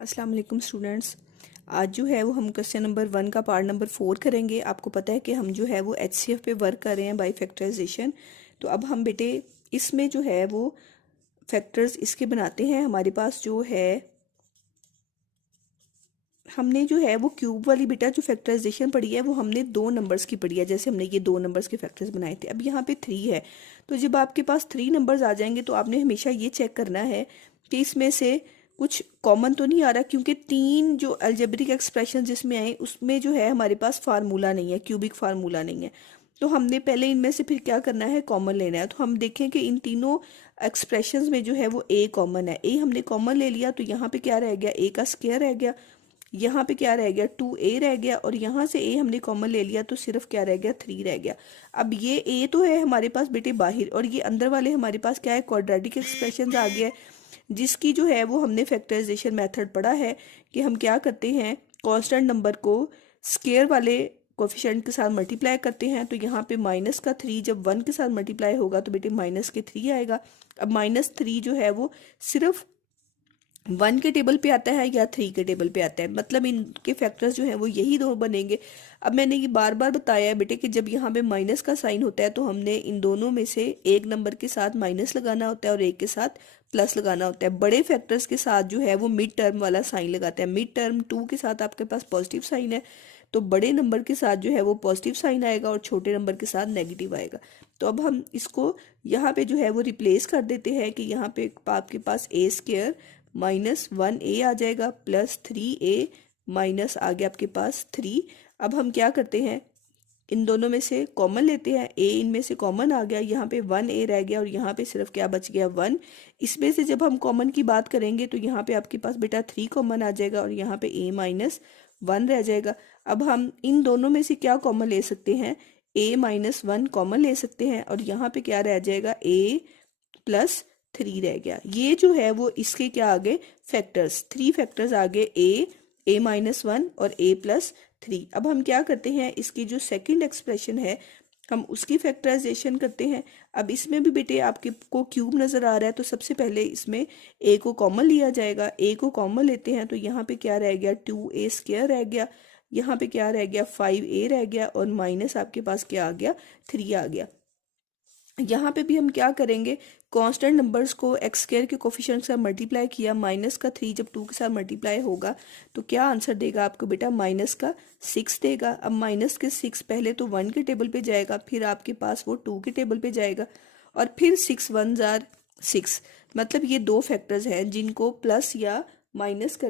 अस्सलाम वालेकुम स्टूडेंट्स। आज जो है वो हम क्वेश्चन नंबर 1 का पार्ट नंबर 4 करेंगे। आपको पता है कि हम जो है वो HCF पे वर्क कर रहे हैं बाय फैक्टराइजेशन। तो अब हम बेटे इसमें जो है वो फैक्टर्स इसके बनाते हैं। हमारे पास जो है हमने जो है वो क्यूब वाली बेटा जो फैक्टराइजेशन पढ़ी है वो हमने 2 नंबर्स की पढ़ी है। जैसे हमने ये 2 नंबर्स के फैक्टर्स बनाए थे। अब यहाँ पे 3 है, तो जब आपके पास 3 नंबर्स आ जाएंगे तो आपने हमेशा ये चेक करना है कि इसमें से कुछ कॉमन तो नहीं आ रहा, क्योंकि 3 जो अलजेब्रिक एक्सप्रेशन जिसमें आए उसमें जो है हमारे पास फार्मूला नहीं है, क्यूबिक फार्मूला नहीं है। तो हमने पहले इनमें से फिर क्या करना है, कॉमन लेना है। तो हम देखें कि इन तीनों एक्सप्रेशंस में जो है वो ए कॉमन है। ए हमने कॉमन ले लिया तो यहाँ पे क्या रह गया, ए का स्क्वायर रह गया। यहाँ पे क्या रह गया, 2a रह गया। और यहाँ से a हमने कॉमन ले लिया तो सिर्फ क्या रह गया, 3 रह गया। अब ये a तो है हमारे पास बेटे बाहर, और ये अंदर वाले हमारे पास क्या है, क्वाड्रेटिक एक्सप्रेशन आ गया है, जिसकी जो है वो हमने फैक्टराइजेशन मेथड पढ़ा है कि हम क्या करते हैं, कांस्टेंट नंबर को स्क्वायर वाले कोफिशिएंट के साथ मल्टीप्लाई करते हैं। तो यहाँ पे -3 जब 1 के साथ मल्टीप्लाई होगा तो बेटे -3 आएगा। अब -3 जो है वो सिर्फ 1 के टेबल पे आता है या 3 के टेबल पे आता है, मतलब इनके फैक्टर्स जो हैं वो यही दो बनेंगे। अब मैंने ये बार बार बताया है बेटे कि जब यहाँ पे माइनस का साइन होता है तो हमने इन दोनों में से एक नंबर के साथ माइनस लगाना होता है और एक के साथ प्लस लगाना होता है। बड़े फैक्टर्स के साथ जो है वो मिड टर्म वाला साइन लगाते हैं। मिड टर्म 2 के साथ आपके पास पॉजिटिव साइन है, तो बड़े नंबर के साथ जो है वो पॉजिटिव साइन आएगा और छोटे नंबर के साथ नेगेटिव आएगा। तो अब हम इसको यहाँ पे जो है वो रिप्लेस कर देते हैं कि यहाँ पे आपके पास a² -1a आ जाएगा प्लस 3a माइनस आ गया आपके पास 3। अब हम क्या करते हैं, इन दोनों में से कॉमन लेते हैं। a इनमें से कॉमन आ गया, यहाँ पे 1a रह गया और यहाँ पे सिर्फ क्या बच गया, 1। इसमें से जब हम कॉमन की बात करेंगे तो यहाँ पे आपके पास बेटा 3 कॉमन आ जाएगा और यहाँ पे a -1 रह जाएगा। अब हम इन दोनों में से क्या कॉमन ले सकते हैं, a -1 कॉमन ले सकते हैं और यहाँ पे क्या रह जाएगा, a + 3 रह गया। ये जो है वो इसके क्या आ गए, फैक्टर्स, 3 फैक्टर्स आ गए, a -1 और a + 3। अब हम क्या करते हैं, इसकी जो सेकंड एक्सप्रेशन है हम उसकी फैक्टराइजेशन करते हैं। अब इसमें भी बेटे आपके को क्यूब नजर आ रहा है, तो सबसे पहले इसमें a को कॉमन लिया जाएगा। a को कॉमन लेते हैं तो यहाँ पे क्या रह गया, 2a² रह गया। यहाँ पे क्या रह गया, 5a रह गया और माइनस आपके पास क्या आ गया, 3 आ गया। यहाँ पे भी हम क्या करेंगे, कांस्टेंट नंबर्स को x² के कोफिशिएंट से मल्टीप्लाई किया। -3 जब 2 के साथ मल्टीप्लाई होगा तो क्या आंसर देगा आपको बेटा, -6 देगा। अब -6 पहले तो 1 के टेबल पे जाएगा, फिर आपके पास वो 2 के टेबल पे जाएगा और फिर 6 1 जार 6। मतलब ये 2 फैक्टर्स हैं जिनको प्लस या माइनस कर